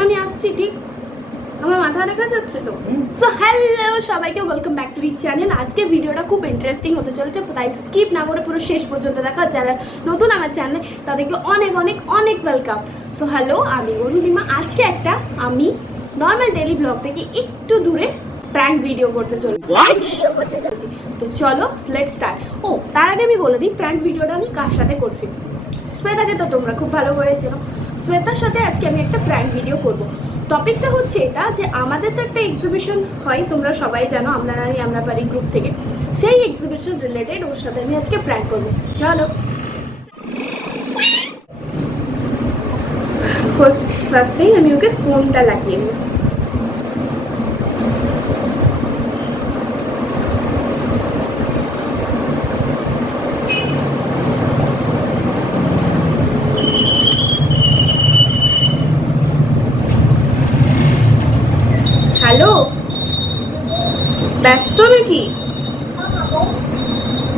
আমি আসছি ঠিক, আমার মাথা দেখা যাচ্ছে তো। সো হ্যালো সবাইকে, welcome back to the channel. আজকে ভিডিওটা খুব ইন্টারেস্টিং হতে চলেছে, তাই স্কিপ না করে পুরো শেষ পর্যন্ত দেখা। যারা নতুন আমার চ্যানেলে তাদেরকে অনেক অনেক অনেক ওয়েলকাম। সো হ্যালো, আমি অরুণিমা। আজকে একটা আমি নর্মাল ডেইলি ব্লগ থেকে একটু দূরে প্র্যাঙ্ক ভিডিও করতে চলেছি। তো চলো লেটস স্টার্ট। ও তার আগে আমি বলে দিই প্র্যাঙ্ক ভিডিওটা আমি কার সাথে করছি। শ্বেতাকে তো তোমরা খুব ভালো করে চেনো। শ্বেতার সাথে আজকে আমি একটা প্র্যাঙ্ক ভিডিও করব। টপিকটা হচ্ছে এটা যে আমাদের তো একটা এক্সিবিশন হয়, তোমরা সবাই জানো, আমরা নারী আমরা পারি গ্রুপ থেকে। সেই এক্সিবিশন রিলেটেড ওর সাথে আমি আজকে প্র্যাঙ্ক করবো। চলো ফার্স্টেই আমি ওকে ফোনটা লাগিয়ে নিই। হ্যালো, ব্যস্ত নাকি?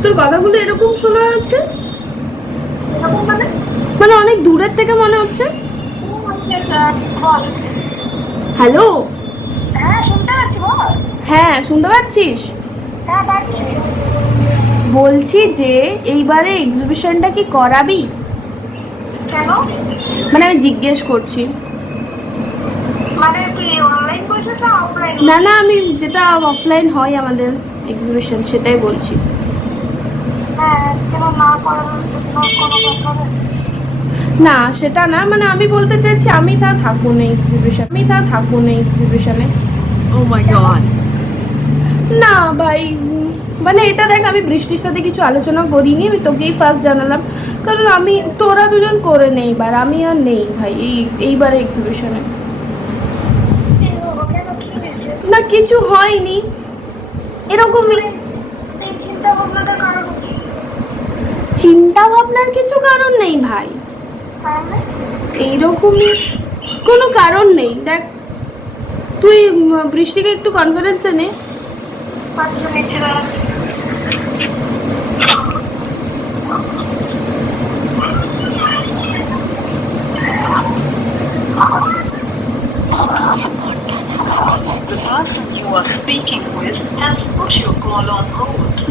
তোর কথাগুলো এরকম শোনা যাচ্ছে, মানে অনেক দূরের থেকে মনে হচ্ছে। হ্যালো, হ্যাঁ শুনতে পাচ্ছিস? বলছি যে এইবারে এক্সিবিশনটা কি করাবি? মানে আমি জিজ্ঞেস করছি। না না, আমি যেটা অফলাইন হয় আমাদের এক্সিবিশন সেটাই বলছি। না সেটা না, মানে আমি বলতে চাইছি আমি তা থাকবো না এক্সিবিশনে। Oh my god. না ভাই, মানে এটা দেখ, আমি বৃষ্টির সাথে কিছু আলোচনা করিনি, আমি তোকেই ফার্স্ট জানালাম, কারণ আমি তোরা দুজন করে নেই, এবার আমি আর নেই ভাই এইবারে এক্সিবিশনে। না কিছু হয়নি, এরকমই। চিন্তা ভাবনার কিছু কারণ নেই ভাই, এইরকমই কোনো কারণ নেই। দেখ তুই বৃষ্টিকে একটু কনফারেন্সে নে।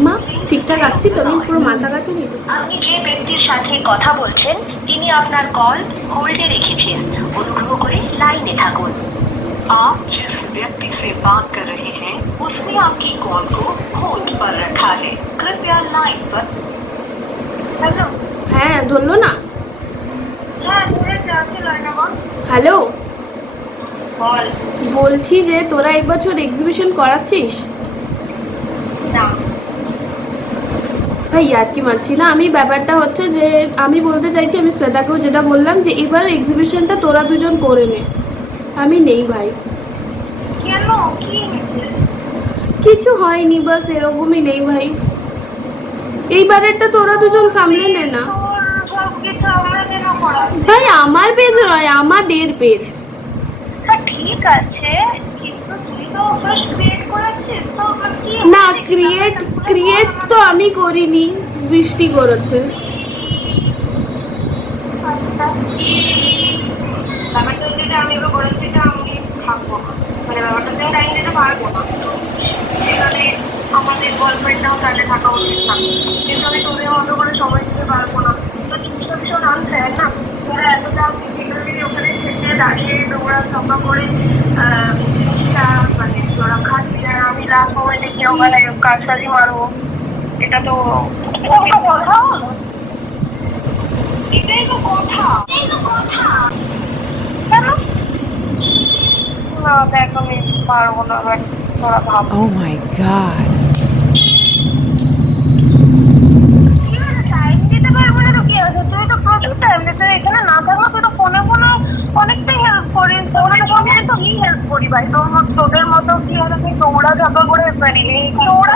মা ঠিকঠাক আসছি তো? আমি পুরো মাথা কাছে নিই। আপনি যে ব্যক্তির সাথে কথা বলছেন তিনি আপনার কল হোল্ডে রেখেছেন। অনুগ্রহ করে লাইনে থাকুন। आप जिस व्यक्ति से बात कर रहे हैं उसने आपकी कॉल को होल्ड पर रखा है। कृपया लाइन पर। हेलो। হ্যাঁ ধরলো না। হ্যাঁ ধরেছে, আছে লাইনে বল। হ্যালো, বল। বলছি যে তোরা এবছর এক্সিবিশন করাচ্ছিস? না ভাই আর কি মানছি না আমি। ব্যাপারটা হচ্ছে যে আমি বলতে চাইছি, আমি শ্বেতাকেও যেটা বললাম যে এবার এক্সিবিশনটা তোরা দুজন করে নে, আমি নেই ভাই। কেন, কি কিছু হয়নি, বাস এরকমই নেই ভাই। এইবারেরটা তোরা দুজন সামলে নে না সব কিছু আমরা কেন করাচ্ছি? ভাই। আমার পেজ নয়, আমাদের পেজ। হ্যাঁ ঠিক আছে, কিন্তু তুই তো ফার্স্ট ক্রিয়েট করেছিস, তো আমরা কি না ক্রিয়েট তো আমি করিনি, বৃষ্টি করেছে। আচ্ছা, ব্যাপারটা হচ্ছে যে আমি এবার বলেছি যে আমি থাকবো না, মানে ব্যাপারটা আমি টাইম দিতে পারবো না। সেখানে আমাদের গার্লফ্রেন্ডরাও তাহলে থাকা উচিত না, কিন্তু আমি তোদের মতো করে সময় দিতে পারবো না। তো জিনিসটা ভীষণ আনফেয়ার না? তোরা এতটা ফিজিক্যালি ওখানে থেকে দাঁড়িয়ে তোমরা সফা করে জিনিসটা মানে তোরা খাচ্ছি, আর আমি লাস্ট মোমেন্টে কেউ মানে কাজটাজি মারবো, এটা তো কথা হলো। এটাই তো কথা। কেন না? দেখ আমি পারবো না, তোরা ভাব। Oh my god. টাইম দিতে পারবো না তো কি আছে? তুই তো প্রচুর টাইম দিতে, এখানে না থাকলে তুই তো ফোনে ফোনে অনেকটাই হেল্প করিস। ফোনে ফোনে তো কি হেল্প করি ভাই? তোদের মতো কি আর আমি দৌড়া ঝাঁপা করে পারি? দৌড়া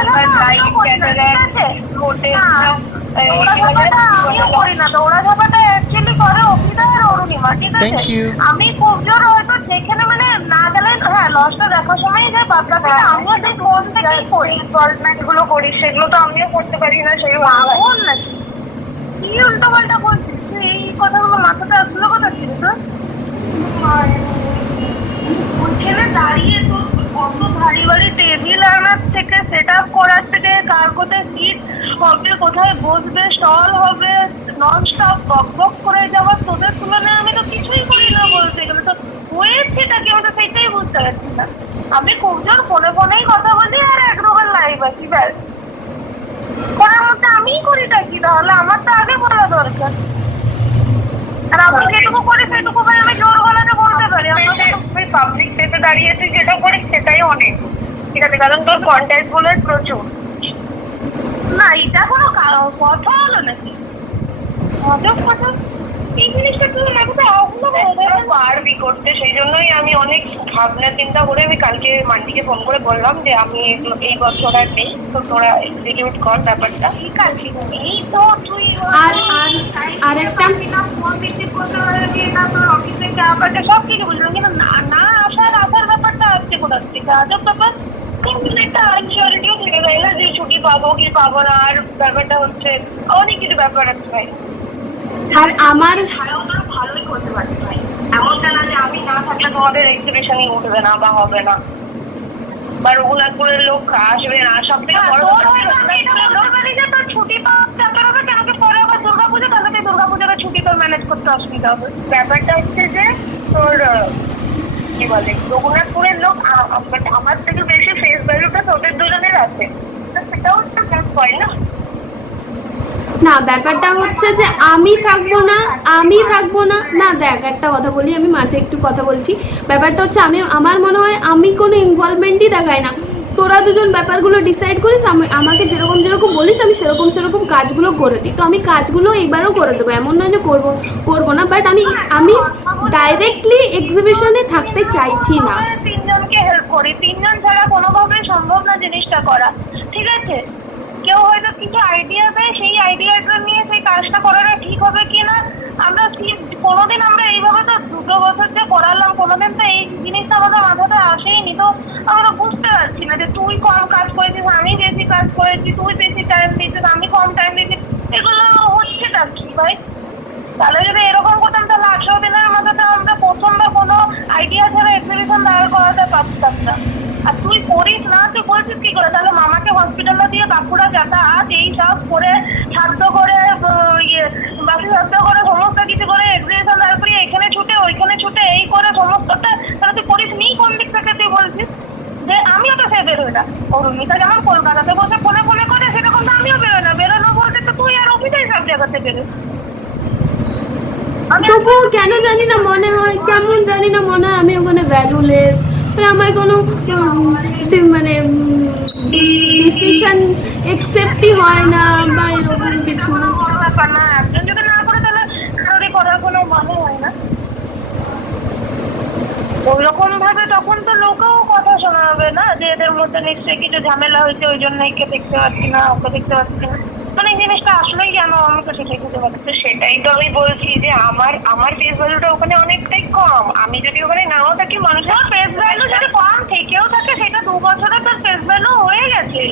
আমিও করি না। দৌড়া ঝাঁপাটা অ্যাকচুয়ালি করে অভিদা আর অরুণিমা, ঠিক আছে? আমি খুব জোর হয়তো যেখানে মানে না গেলে, হ্যাঁ লসটা দেখার সময় যে বাচ্চাকে আমিও সেই ফোন থেকেই করি, ইনভলভমেন্ট গুলো করি, সেগুলো তো আমিও করতে পারি না। সেই ভাবুন নাকি কি উল্টো পাল্টা বলছিস তুই? এই কথাগুলো মাথাতে আসলো কথা ছিল তোর? দাঁড়িয়ে তো কত ভারী ভারী টেবিল আনার থেকে সেট আপ করার থেকে কার কোথায় সিট হবে, কোথায় বসবে, স্টল হবে, নন স্টপ বক বক করে যাওয়া, তোদের তুলনায় আমি তো কিছুই করি না বলতে গেলে। তো হয়েছেটা কি আমি তো সেটাই বুঝতে পারছি না। আমি খুব জোর ফোনে ফোনেই কথা বলি আর এক রকম লাইভ আছি, ব্যাস। করার মধ্যে আমিই করিটা কি, তাহলে আমার তো আগে বলা দরকার। আর আপনি যেটুকু করে সেটুকু ভাই আমি জোর গলাতে বলতে পারি। আমরা তো পাবলিক প্লেসে দাঁড়িয়েছি, যেটা করি সেটাই অনেক, ঠিক আছে, কারণ তোর কন্ট্যাক্ট গুলো প্রচুর। না এটা কোনো কথা হলো নাকি? অজব কথা। এই জিনিসটা তুই মাথাতে আসলো পারবি করতে, সেই জন্যই আমি অনেক ভাবনা চিন্তা করে আমি কালকে মান্ডিকে ফোন করে বললাম যে আমি এই বছর আর নেই, তো তোরা এক্সিকিউট কর ব্যাপারটা। ঠিক আছে, এই তো তুই আর একটা ফোন রিসিভ করতে পারবি না, তোর অফিসে যা ব্যাপারটা সব কিছু বুঝলাম, কিন্তু না আসার ব্যাপারটা আসছে কোথা থেকে? আজব ব্যাপার। একটা আনসিওরিটিও থেকে যায় না যে ছুটি পাবো কি পাবো না, আর ব্যাপারটা হচ্ছে অনেক কিছু ব্যাপার আছে ভাই। আর আমার ছাড়াও তোরা ভালোই করতে পারছিস ভাই, এমনটা না যে আমি না থাকলে তোমাদের এক্সিবিশনই উঠবে না বা হবে না, বা রঘুনাথপুরের লোক আসবে না। সব থেকে বড় তোর ছুটি পাওয়ার ব্যাপার হবে কেন কি, পরে আবার দুর্গাপুজো, তাহলে তুই দুর্গাপুজোর ছুটি তোর ম্যানেজ করতে অসুবিধা হবে। ব্যাপারটা হচ্ছে যে তোর কি বলে, রঘুনাথপুরের লোক আমার থেকে বেশি ফেস ভ্যালুটা তোদের দুজনের আছে, সেটাও একটা হয় না। না, ব্যাপারটা হচ্ছে যে আমি থাকবো না না দেখ একটা কথা বলি, আমি মাঝে একটু কথা বলছি। ব্যাপারটা হচ্ছে আমার মনে হয় আমি কোনো ইনভলভমেন্টই দেখাই না। তোরা দুজন ব্যাপারগুলো ডিসাইড করিস, আমাকে যেরকম বলিস আমি সেরকম কাজগুলো করে দিই। তো আমি কাজগুলো এইবারও করে দেবো, এমন নয় যে করবো না, বাট আমি ডাইরেক্টলি এক্সিবিশনে থাকতে চাইছি না। তিনজনকে হেল্প করি, তিনজন ছাড়া কোনোভাবেই সম্ভব না জিনিসটা করা, ঠিক আছে? কেউ হয়তো কিছু আইডিয়া দেয়, সেই আইডিয়াটা নিয়ে সেই কাজটা করাটা ঠিক হবে কিনা আমরা কোনোদিন আমরা এইভাবে তো 2 বছর যে করালাম, কোনোদিন তো এই জিনিসটা আমাদের মাথাতে আসেইনি। তো আমরা বুঝতে পারছি না যে তুই কম কাজ করেছিস, আমি বেশি কাজ করেছি, তুই বেশি টাইম দিয়েছিস, আমি কম টাইম দিয়েছি, এগুলো হচ্ছেটা কি ভাই? তাহলে যদি এরকম করতাম তাহলে 18 দিনের মাথাতে আমরা প্রথমবার কোনো আইডিয়া ছাড়া এক্সিবিশন দাঁড় করাতে পারতাম না। আর তুই করিস না, তুই বলছিস কি করে? তাহলে মামাকে হসপিটালে দিয়ে বাঁকুড়া যাতায়াত এই সব করে সাধ্য করে বাকি সাধ্য করে সমস্ত কিছু করে এক্সিবিশন দাঁড় করিয়ে এখানে ছুটে ওইখানে ছুটে এই করে সমস্তটা, তাহলে তুই করিস নি কোন দিক থেকে? তুই বলছিস যে আমিও তো সে বেরোই না, অরুণিতা যেমন কলকাতাতে বসে ফোনে ফোনে করে সেরকম তো আমিও বেরোই না। বেরোনো বলতে তো তুই আর অফিসেই সব জায়গাতে বেরোস। তবুও কেন জানি না মনে হয়, কেমন জানি না মনে হয় আমি ওখানে ভ্যালুলেস, মানে আমার কোনো মানে ডিসিশন একসেপ্টই হয় না বা এরকম কিছু। ব্যাপার না, একজন যদি না করে তাহলে কারোরই করার কোনো মানে হয় না। ওইরকম ভাবে তখন তো লোকেও কথা শোনাবে না যে এদের মধ্যে নিশ্চয়ই কিছু ঝামেলা হয়েছে, ওই জন্য একে দেখতে পাচ্ছি না, ওকে দেখতে পাচ্ছি না। মানে এই জিনিসটা আসলেই কেন আমি তো সেটাই খুঁজে পাচ্ছি। সেটাই তো আমি বলছি যে আমার ফেস ভ্যালুটা ওখানে অনেকটাই কম। আমি যদি ওখানে নাও থাকি, মানুষের ফেস ভ্যালু যদি কম থেকেও থাকে, সেটা 2 বছরে তোর ফেস ভ্যালু হয়ে গেছে।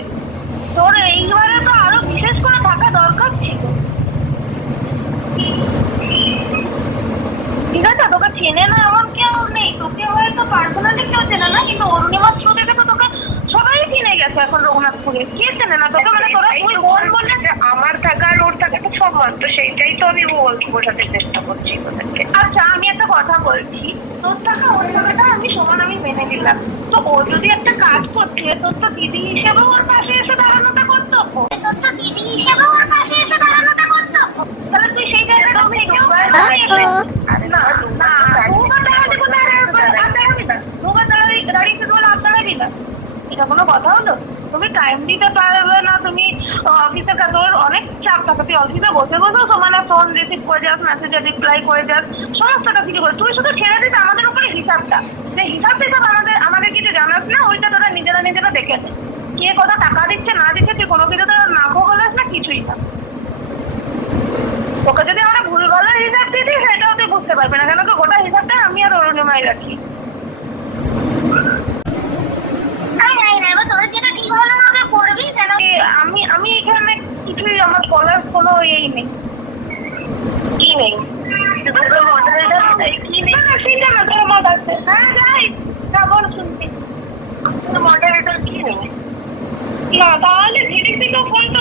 তোর এইবারে তো আরো বিশেষ করে থাকা দরকার ছিল, ঠিক আছে? তোকে চেনে না এমন কেউ নেই, তোকে হয়তো পার্সোনালি কেউ চেনে না, কিন্তু অরুণিমার থ্রু থেকে তো তোকে সবাই চিনে গেছে এখন রঘুনাথপুরে। কে চেনে না তোকে? মানে তোরা তুই বোন বললে যে আমার থাকা আর ওর থাকাটা সমান, তো সেইটাই তো আমি বোঝাতে চেষ্টা করছি তোদেরকে। আচ্ছা আমি একটা কথা বলছি, তোর থাকা ওর থাকাটা আমি সমান, আমি মেনে নিলাম। তো ও যদি একটা কাজ করছে, তোর তো দিদি হিসেবে ওর পাশে এসে দাঁড়ানোটা কর্তব্য, তাহলে তুই সেই জায়গাটা এটা কোনো কথা হলো? তুমি টাইম দিতে পারবে না, তুমি অফিসে কাজের অনেক চাপ থাকে, তুই অফিসে বসে বসেও সমানে ফোন রিসিভ করে যাস, মেসেজে রিপ্লাই করে যাস, সমস্তটা কিছু করে। তুই শুধু ছেড়ে দিস আমাদের উপরে হিসাবটা, যে হিসাব আমাদের কিছু জানাস না, ওইটা তোরা নিজেরা দেখে নে। কে কত টাকা দিচ্ছে না দিচ্ছে তুই কোনো কিছু তোরা না বলিস না, কিছুই না। তোকে যদি আমরা ভুল ভালো হিসাব দিয়ে দিই সেটাও তুই বুঝতে পারবে না, কেন তো গোটা হিসাবটা আমি আর অরুণিমাই রাখি। আমি এখানে কিছুই আমার বলার কোনো ইয়েই নেই। কি নেই? কি নেই? সেটা না তোর মত আছে। হ্যাঁ যাই, বল শুনছি। না তাহলে ঝিলিক দিকে ফোন তো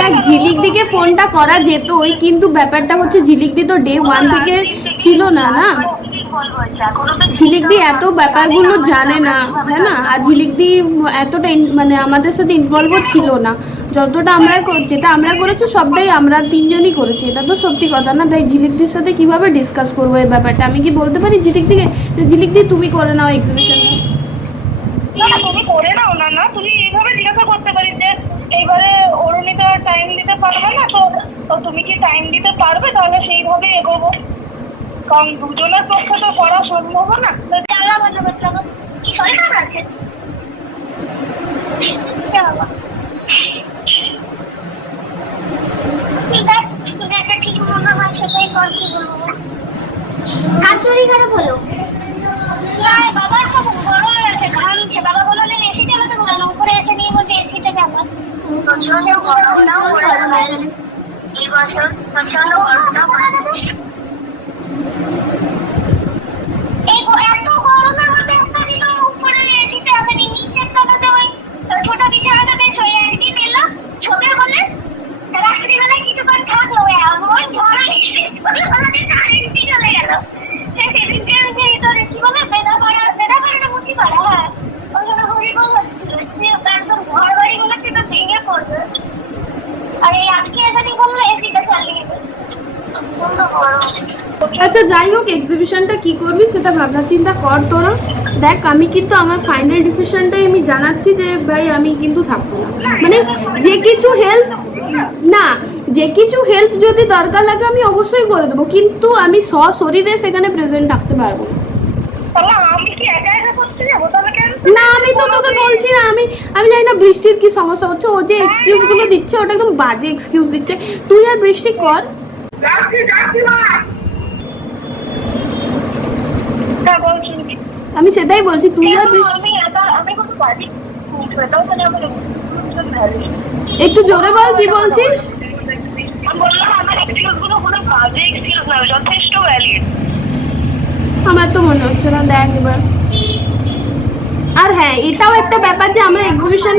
দেখ ঝিলিক দিকে ফোনটা করা যেত, ওই কিন্তু ব্যাপারটা হচ্ছে ঝিলিক দি তো ডে 1 থেকে ছিল না না, ঝিলিক দি এত ব্যাপারগুলো জানে না, হ্যাঁ না, আর ঝিলিক দি এতটা মানে আমাদের সাথে ইনভলভও ছিল না। যতটা আমরা যেটা আমরা করেছি সবটাই আমরা তিনজনই করেছি, এটা তো সত্যি কথা না। তাই ঝিলিক দির সাথে কিভাবে ডিসকাস করবো এই ব্যাপারটা? আমি কি বলতে পারি ঝিলিক দিকে যে ঝিলিক দি তুমি করে নাও এক্সিবিশনটা? না তুমি করে নাও না, না তুমি এইভাবে জিজ্ঞাসা করতে পারি যে এইবারে অরুণিতা টাইম দিতে পারবে না, তো তো তুমি কি টাইম দিতে পারবে, তাহলে সেইভাবে এগোবো, কারণ দুজনের পক্ষে তো করা সম্ভব না। কি সরকার আছে কার শরীর খারাপ হলো? বাবার তো বড় হয়েছে, ঘামছে, বাবা বললেন এসি চালাতে বললেন, উপরে এসে নিয়ে বলছে এসিতে যাবো। প্রচন্ড গরম না এই বছর, প্রচন্ড গরম না এত গরমের মধ্যে একটা দিন উপরে এসিতে আসেনি, নিচের তলাতে ওই ছোট বিছানাটাতে শুয়ে একদিন এলো, ছোটে বলে রাত্রিবেলায় কিছুক্ষণ থাকলো, এমন ঝড় আমাদের কারেন্টই চলে গেল। সেদিনকে যে কি বলে বেদা মুখি পাড়া, হ্যাঁ ওখানে হরিবল একদম ঘর বাড়ি গুলো সেটা ভেঙে পড়বে। আর এই আজকে এখানে বললো এসিটা চালিয়ে আচ্ছা যাই হোক, এক্সিবিশনটা কি করবি সেটা ভাবনা চিন্তা কর তোরা। দেখ আমি কিন্তু আমার ফাইনাল ডিসিশনটাই আমি জানাচ্ছি যে ভাই আমি কিন্তু থাকবো না, মানে যে কিছু হেল্প না, যে কিছু হেল্প যদি দরকার লাগে আমি অবশ্যই করে দেবো, কিন্তু আমি সশরীরে সেখানে প্রেজেন্ট থাকতে পারবো না। আমি কি একা একা করতে যাবো তাহলে কেন? না আমি তো তোকে বলছি না, আমি জানি না বৃষ্টির কি সমস্যা হচ্ছে, ও যে এক্সকিউজগুলো দিচ্ছে ওটা একদম বাজে এক্সকিউজ দিচ্ছে। তুই আর বৃষ্টি কর। আমি সেটাই বলছি, তুই আর বৃষ্টি একটু জোরে বল, কি বলছিস? আমার তো মনে হচ্ছে না, দেখ এবার। আর হ্যাঁ এটাও একটা ব্যাপার যে আমরা এক্সিবিশন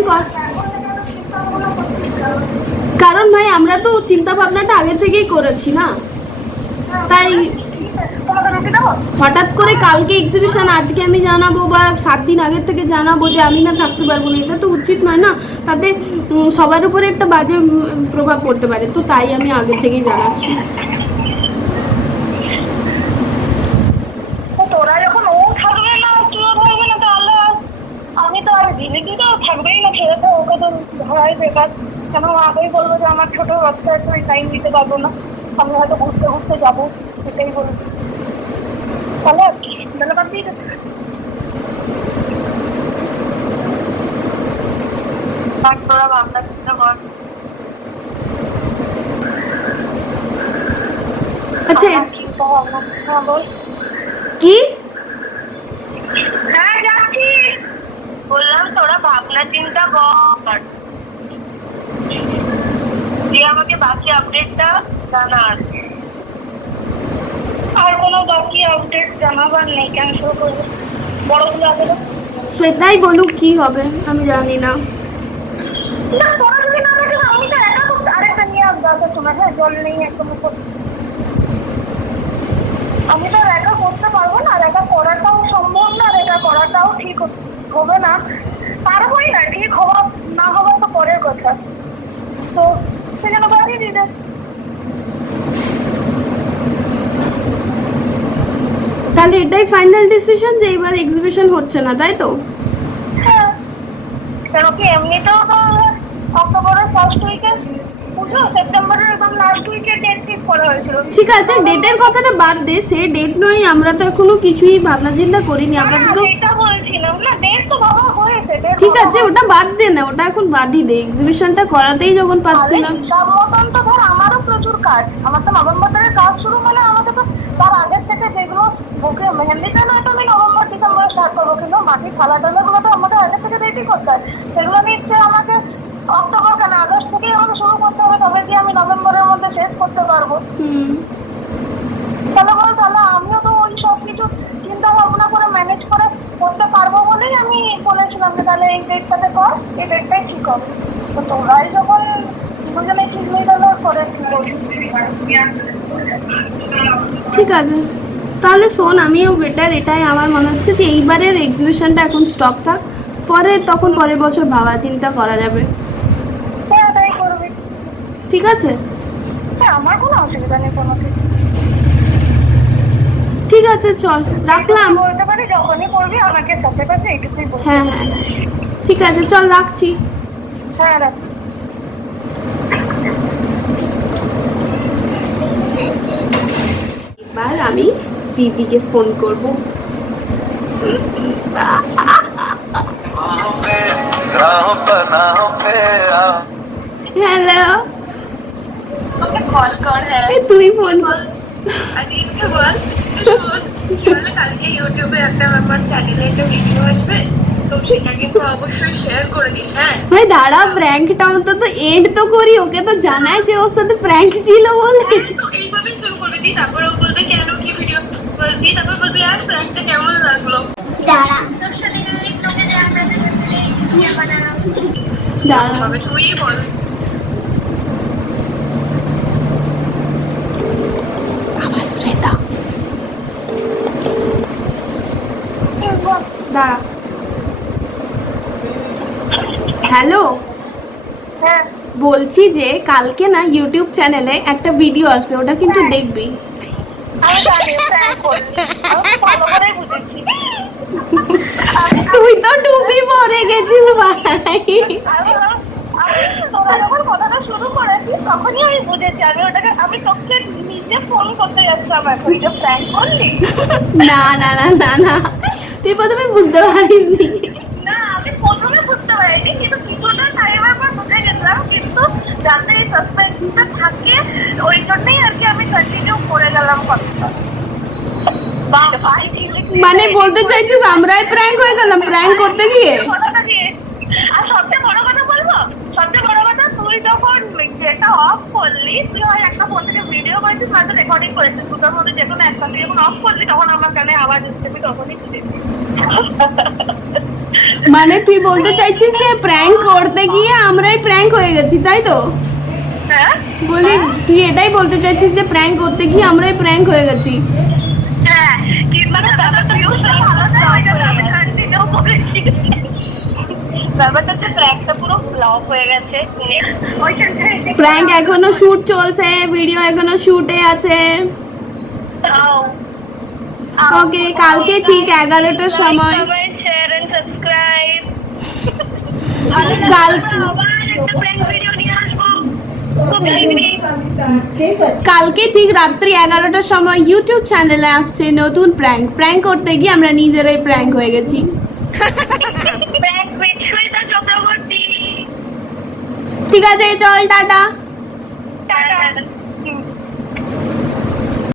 কারণ ভাই আমরা তো চিন্তা ভাবনাটা আগে থেকেই করেছি না, তাই হঠাৎ করে কালকে এক্সিবিশন আজকে আমি জানাবো বা 7 দিন আগের থেকে জানাবো যে আমি না থাকতে পারবো না, এটা তো উচিত নয় না, তাতে সবার উপরে একটা বাজে প্রভাব পড়তে পারে, তো তাই আমি আগে থেকেই জানাচ্ছি। তোরা যখন ও থাকবে না তুইও থাকবে না, তাহলে আমি তো আর জিলিপি তো থাকবেই না, ছেড়ে তো ওকে তো ধরাই বেকার, কেন আগেই বলবো যে আমার ছোট বাচ্চা একটু টাইম দিতে পারবো না, আমি হয়তো ঘুরতে ঘুরতে যাবো, সেটাই বলবো। তাহলে আর কি ধন্যবাদ দিয়ে তোরা ভাবনা চিন্তা কর। আচ্ছা হ্যাঁ বল। কি? হ্যাঁ যাচ্ছি, বললাম তোরা ভাবনা চিন্তা কর, দিয়ে আমাকে বাকি আপডেটটা জানার। আর কোনো বাকি আপডেট জানাবার নেই, ক্যান্সেল করবো বড়গুলো আগে। শ্বেতাই বলুক কি হবে আমি জানি না। তোরা যদি না দেখে আমি তো একা করতে, আরেকটা নিয়ে আসবো আসার সময়, হ্যাঁ জল নেই একদম, আমি তো একা করতে পারবো না, আর একা করাটাও সম্ভব না, আর একা করাটাও ঠিক হবে না, পারবোই না, ঠিক হওয়া না হওয়া তো পরের কথা, তো সেজন্য বাড়িয়ে দিতে। তাহলে এটাই ফাইনাল ডিসিশন যে এবার এক্সিবিশন হচ্ছে না, তাই তো? হ্যাঁ, কেন কি এমনিতেও তো অক্টোবরের ফার্স্ট উইকে পুজো, সেপ্টেম্বরের একদম লাস্ট উইকে ডেট ঠিক করা হয়েছিল। ঠিক আছে ডেটের কথাটা বাদ দে, সে ডেট নয়, আমরা তো এখনো কিছুই ভাবনা চিন্তা করিনি, আমরা তো এটা বলছিলাম না, ডেট তো বাবা হয়েছে। ঠিক আছে ওটা বাদ দে না, ওটা এখন বাদই দে, এক্সিবিশনটা করাতেই যখন পাচ্ছি না। সব মতন তো ধর আমারও প্রচুর কাজ, আমার তো নভেম্বর থেকে কাজ শুরু, মানে আমাকে তো তার আগের থেকে যেগুলো বুকে মেহেন্দিটা নয়তো আমি নভেম্বর ডিসেম্বর স্টার্ট করবো, কিন্তু মাটির থালা টালাগুলো তো আমাদের আগের থেকে রেডি করতে হয়, সেগুলো নিচ্ছে আমাকে অক্টোবর কেন আগস্ট থেকেই আমাকে শুরু করতে হবে, তবে কি আমি নভেম্বরের মধ্যে শেষ করতে পারবো। তাহলে বল, তাহলে আমিও তো ওই সব কিছু চিন্তা ভাবনা করে ম্যানেজ করে করতে পারবো বলেই আমি বলেছিলাম যে তাহলে এই ডেটটাতে কর, এই ডেটটাই ঠিক হবে। তো তোরাই যখন দুজনে ঠিক হয়ে গেল করে ঠিক আছে, তাহলে শোন, আমিও বেটার এটাই আমার মনে হচ্ছে যে এইবারের এক্সিবিশনটা এখন স্টপ থাক, পরে তখন পরের বছর ভাবা চিন্তা করা যাবে। হ্যাঁ তাই করবি। ঠিক আছে, হ্যাঁ আমার কোনো অসুবিধা নেই কোনো কিছু। ঠিক আছে, চল রাখলাম। বলতে পারি যখনই করবি আমাকে সাথে কাছে এইটুকুই বলবি। হ্যাঁ হ্যাঁ, ঠিক আছে, চল রাখছি। হ্যাঁ রাখ। এবার আমি দিদিকে ফোন করব। হ্যালো, ওকে কল কর। হ্যাঁ তুই ফোন কর। আদিকে বল চলে কালকে ইউটিউবে একটা আমার চ্যানেলে একটা ভিডিও আসবে, তো সেটা কিন্তু অবশ্যই শেয়ার করে দিস। হ্যাঁ ভাই দাঁড়া, প্র্যাঙ্কটা অন্তত এন্ড তো করি, ওকে তো জানাই যে ওর সাথে প্র্যাঙ্ক ছিল বলে। তো এইভাবেই শুরু করবি তুই, তারপরে ও বলবে কেন কি ভিডিও বলবি, তারপর বলবি আর প্র্যাঙ্কটা কেমন লাগলো। দাঁড়া তোর সাথে যদি তোকে যে আমরা ইয়ে বানালাম, দাঁড়া, তবে তুই বল। আবার শ্বেতা, দাঁড়া। হ্যালো, হ্যাঁ বলছি যে কালকে না ইউটিউব চ্যানেলে একটা ভিডিও আসবে, ওটা কিন্তু দেখবি। আমি জানি প্র্যাঙ্ক করবি, আমি ভালো করেই বুঝেছি। তুই তো ডুবি পড়ে গেছিস ভাই। তোরা যখন কথাটা শুরু করেছিস তখনই আমি বুঝেছি। আমি তোকে নিজে ফোন করতে যাচ্ছিলাম এখন যে প্র্যাঙ্ক করলি। না না না না না, তুই প্রথমে বুঝতে পারিসনি। না আমি প্রথমে বুঝতে পারিনি, কিন্তু কিছুটা টাইমের পর বুঝে গেছিলাম, কিন্তু যাতে এই সাসপেন্সটা থাকে ওই জন্যই আর কি আমি কন্টিনিউ করে গেলাম কথাটা। মানে বলতে চাইছিস আমরাই প্র্যাঙ্ক হয়ে গেলাম প্র্যাঙ্ক করতে গিয়ে? কথাটা দিয়ে আর সবচেয়ে বড় কথা বলবো, সবচেয়ে বড় কথা তুই যখন যেটা অফ করলি, তুই হয় একটা ফোন থেকে ভিডিও করেছিস নয়তো রেকর্ডিং করেছিস, দুটোর মধ্যে যে কোনো একটা তুই যখন অফ করলি তখন আমার কানে আওয়াজ এসেছে, আমি তখনই বুঝেছি। মানে তুই বলতে চাইছিস যে প্র্যাঙ্ক করতে গিয়ে আমরাই প্র্যাঙ্ক হয়ে গেছি, তাই তো? হ্যাঁ বলি তুই এটাই বলতে চাইছিস যে প্র্যাঙ্ক করতে গিয়ে আমরাই প্র্যাঙ্ক হয়ে গেছি? হ্যাঁ কিন্তু ব্যাপারটা ভিউটা ভালো না, ওই জন্য আমি কন্টিনিউ করেছি। ব্যাপারটা হচ্ছে প্র্যাঙ্কটা পুরো ফ্লপ হয়ে গেছে। ওইখান থেকে প্র্যাঙ্ক এখনো শুট চলছে, ভিডিও এখনো শুটে আছে। ওকে, কালকে ঠিক 11টার সময়। Share and subscribe. কালকে ঠিক রাত্রি 11টার সময় ইউটিউব চ্যানেলে আসছে নতুন প্র্যাঙ্ক। প্র্যাঙ্ক করতে গিয়ে আমরা নিজেরাই প্র্যাঙ্ক হয়ে গেছি। ঠিক আছে, চল টাটা।